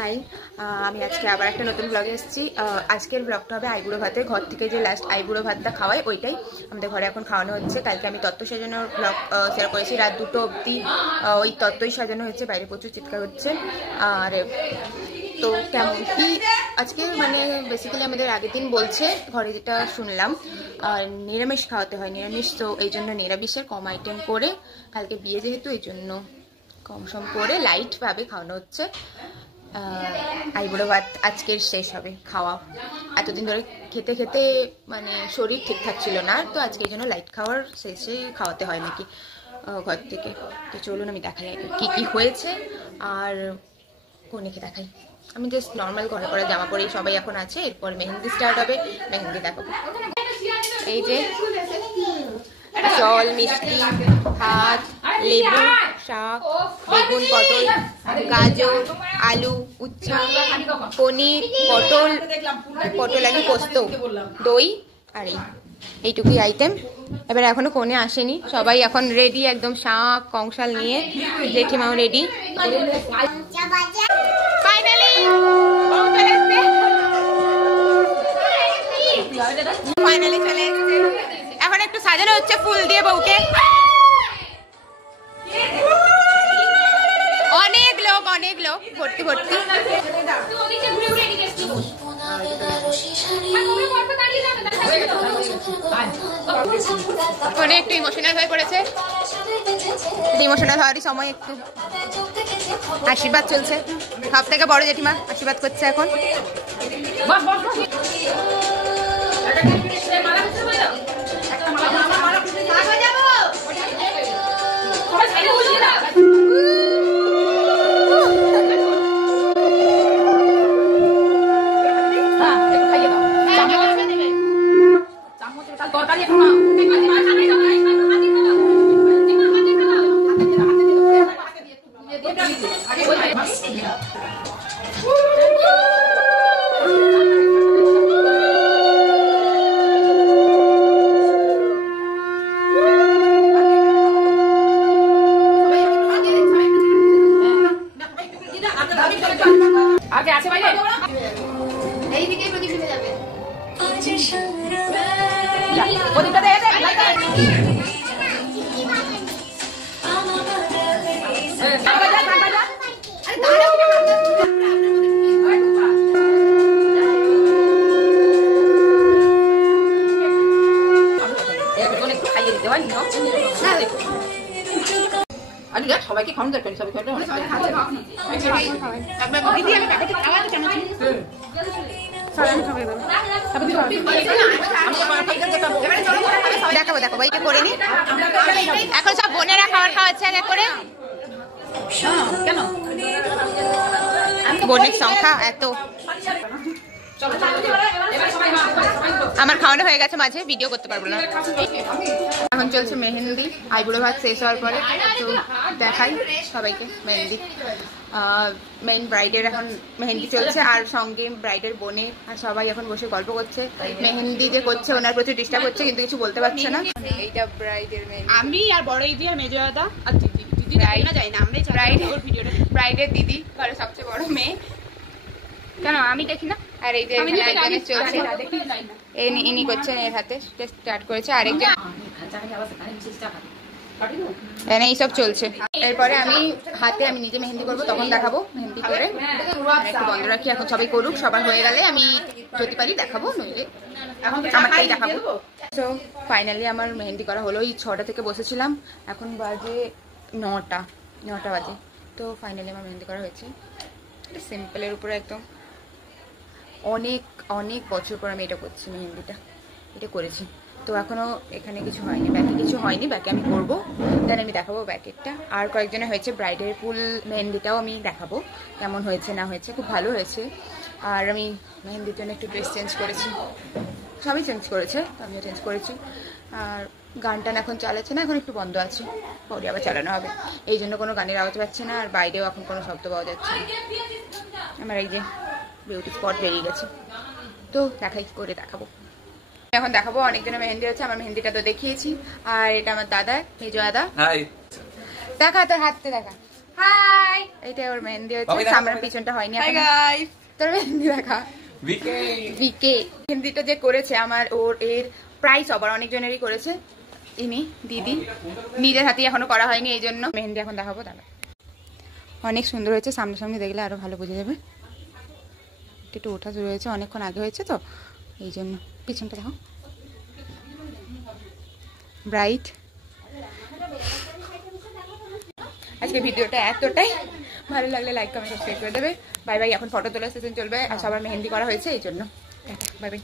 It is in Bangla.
হাই, আমি আজকে আবার একটা নতুন ব্লগে এসেছি। আজকের ব্লগটা হবে আইবুড়ো ভাতে। ঘর থেকে যে লাস্ট আইবুড়ো ভাতটা খাওয়াই ওইটাই আমাদের ঘরে এখন খাওয়ানো হচ্ছে। কালকে আমি তত্ত্ব সাজানোর ব্লগ শেয়ার করেছি, রাত 2টো অবধি ওই তত্ত্বই সাজানো হয়েছে। বাইরে প্রচুর চিৎকার হচ্ছে। আর তো কেমন কি আজকে মানে বেসিক্যালি আমাদের আগের দিন বলছে ঘরে, যেটা শুনলাম নিরামিষ খাওয়াতে হয়, নিরামিষ। তো এই জন্য নিরামিষের কম আইটেম করে, কালকে বিয়ে যেহেতু এই জন্য কম সম করে লাইটভাবে খাওয়ানো হচ্ছে। আইবুড়ো ভাত আজকের শেষ হবে খাওয়া। এতদিন ধরে খেতে খেতে মানে শরীর ঠিকঠাক ছিল না, তো আজকে এই জন্য লাইট খাওয়ার শেষে খাওয়াতে হয় নাকি ঘর থেকে। তো চলুন আমি দেখাই কি কি হয়েছে আর কনেকে দেখাই। আমি জাস্ট নর্মাল ঘরে পরে জামা পরে সবাই এখন আছে, এরপর মেহেন্দি স্টার্ট হবে, মেহেন্দি দেখাবো। এই যে জল, মিষ্টি, ভাত, লেবু, শাক, বেগুন, পটল, গাজর, আলু, উচ্ছা, পনির, পটল আলু পোস্ত, দই আর এইটুকুই আইটেম। এবার এখনো কোণে আসেনি, সবাই এখন রেডি একদম, শাক কংসাল নিয়ে। জেঠিমাও রেডি। ফাইনালি চলে এসেছে। এখন একটু সাজানো হচ্ছে ফুল দিয়ে বউকে। অনেক লোক ভর্তি ভর্তি। মানে একটু ইমোশনাল হয়ে পড়েছে, ইমোশনাল হওয়ারই সময়। একটু আশীর্বাদ চলছে, সব থেকে বড় জেঠিমা আশীর্বাদ করছে এখন। সবাইকে খাওয়ানো দরকার, সবাই দেখো ভাইকে করে নি। এখন সব বোনেরা খাবার খাওয়াচ্ছে এক করে। বোনের সংখ্যা এত। আমার খাওয়ানো হয়ে গেছে, মাঝে ভিডিও করতে পারবো না। এখন চলছে মেহেন্দি, আইবুড়ো ভাত শেষ হওয়ার পরে। তো দেখাই সবাইকে মেহেন্দি। মেইন ব্রাইডের এখন মেহেন্দি চলছে, আর সঙ্গে ব্রাইডের বোনে আর সবাই এখন বসে গল্প করছে। মেহেন্দি যে করছে ওনার প্রচুর ডিস্টার্ব হচ্ছে, কিন্তু কিছু বলতে পারছে না। এইটা ব্রাইডের মেহেন্দি, আমি আর বড় দিদি আর মেজো দাদা আর দিদি। দিদি না যাই না, আমরাই ব্রাইডের দিদি ঘরে সবচেয়ে বড় মেয়ে। কেন আমি দেখি না? আর এই যে চলছে, ইনি করছেন, এর হাতে স্টার্ট করেছে আরেকজন, এইসব চলছে। এরপরে আমি হাতে আমি নিজে মেহেন্দি করবো, তখন দেখাবো মেহেন্দি করে। একটু বন্ধ রাখি, এখন সবাই করুক, সবার হয়ে গেলে আমি যদি পারি দেখাবো, নইলে আমারটাই দেখাবো। তো ফাইনালি আমার মেহেন্দি করা হলো। এই 6টা থেকে বসেছিলাম, এখন বাজে 9টা বাজে। তো ফাইনালি আমার মেহেন্দি করা হয়েছে। এটা সিম্পলের উপরে একদম অনেক অনেক বছর পর আমি এটা করছি, মেহেন্দিটা এটা করেছি। তো এখনো এখানে কিছু হয়নি, ব্যাকে কিছু হয়নি, ব্যাকে আমি করবো, দেন আমি দেখাবো ব্যাকেরটা। আর কয়েকজনে হয়েছে, ব্রাইডের ফুল মেহেন্দিটাও আমি দেখাবো কেমন হয়েছে না হয়েছে। খুব ভালো হয়েছে। আর আমি মেহেন্দির জন্য একটু ড্রেস চেঞ্জ করেছি, সবই চেঞ্জ করেছে, আমিও চেঞ্জ করেছি। আর গান টান এখন চালাচ্ছে না, এখন একটু বন্ধ আছে, পরে আবার চালানো হবে। এই জন্য কোনো গানের আওয়াজ পাচ্ছে না, আর বাইরেও এখন কোনো শব্দ পাওয়া যাচ্ছে না। আমার এই যে বিউটি স্পট বেরিয়ে গেছে, তো দেখাই করে দেখাবো। এখন দেখাবো অনেকজনের মেহেন্দি হচ্ছে, আমার মেহেন্দিটা তো দেখিয়েছি। আর এটা আমার দাদা, মেজো দাদা। হাই, দেখা তোর হাতে দেখা। হাই, এইটা ওর মেহেন্দি হচ্ছে, সামনের পিছনটা হয়নি। হাই গাইস, তোর মেহেন্দি দেখা। ভিকে মেহেন্দিটা যে করেছে আমার, এর প্রাইস আবার অনেকজনেরই করেছে। ইনি দিদি নিজের হাতে এখনো করা হয়নি, এই জন্য মেহেন্দি এখন দেখাবো। দাদা অনেক সুন্দর হয়েছে, সামনাসামনি দেখলে আরো ভালো বোঝা যাবে। একটু ওঠা শুরু হয়েছে, অনেকক্ষণ আগে হয়েছে তো এই জন্য। পিছনটা দেখো, ব্রাইট। আজকে ভিডিওটা এতটাই, ভালো লাগলে লাইক কমেন্ট সাবস্ক্রাইব করে দেবে। Bye bye. এখন ফটো তোলার সেশন চলবে আর সবার মেহেন্দি করা হয়েছে এই জন্য। Bye bye.